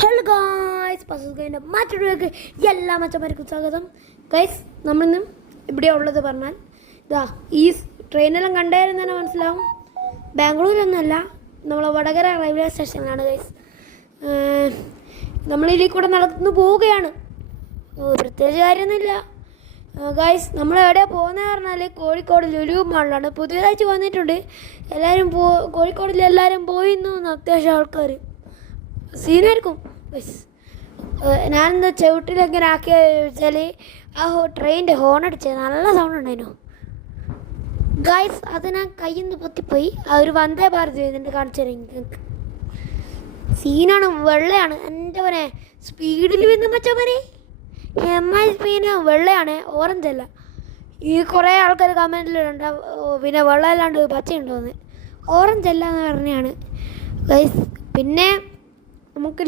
Hello guys, പസുകേൻ്റെ മറ്റൊരു എല്ലാ മച്ചന്മാർക്കും സ്വാഗതം. ഗൈസ്, നമ്മളിന്ന് ഇവിടെ ഉള്ളത് പറഞ്ഞാൽ ഇതാ ഈ ട്രെയിനെല്ലാം കണ്ടായിരുന്നു തന്നെ മനസ്സിലാവും. ബാംഗ്ലൂരൊന്നുമല്ല, നമ്മളെ വടകര റെയിൽവേ സ്റ്റേഷനിലാണ് ഗൈസ്. നമ്മളിതിൽ കൂടെ നടന്നു പോവുകയാണ്. പ്രത്യേകിച്ച് കാര്യമൊന്നുമില്ല ഗൈസ്. നമ്മൾ എവിടെയാണ് പോകുന്നത് പറഞ്ഞാൽ കോഴിക്കോട് ലുലു മാളിലാണ്. പുതിയതായിട്ട് വന്നിട്ടുണ്ട്. എല്ലാവരും കോഴിക്കോടിൽ എല്ലാവരും പോയിരുന്നു. അത്യാവശ്യം ആൾക്കാർ സീനായിരിക്കും. ഞാനെന്താ ചവിട്ടിലെങ്ങനെ ആക്കിയ വെച്ചാൽ ആ ട്രെയിനിൻ്റെ ഹോൺ അടിച്ചത് നല്ല സൗണ്ട് ഉണ്ടായിരുന്നു ഗൈസ്. അത് ഞാൻ കയ്യിൽ നിന്ന് പൊത്തിപ്പോയി. ആ ഒരു വന്ദേ ഭാരത് ഇതിൻ്റെ കാണിച്ചു തരാം നിങ്ങൾക്ക്. സീനാണ്, വെള്ളയാണ്. എൻ്റെ പോലെ സ്പീഡിൽ വന്ന് മച്ചവനെ സ്പീന് വെള്ളയാണ്, ഓറഞ്ച് അല്ല. ഈ കുറേ ആൾക്കാർ കമൻറ്റിലുണ്ട് പിന്നെ വെള്ളം അല്ലാണ്ട് പച്ചയുണ്ടോയെന്ന്. ഓറഞ്ച് അല്ല എന്ന് പറഞ്ഞാണ് ഗൈസ്. പിന്നെ നമുക്ക്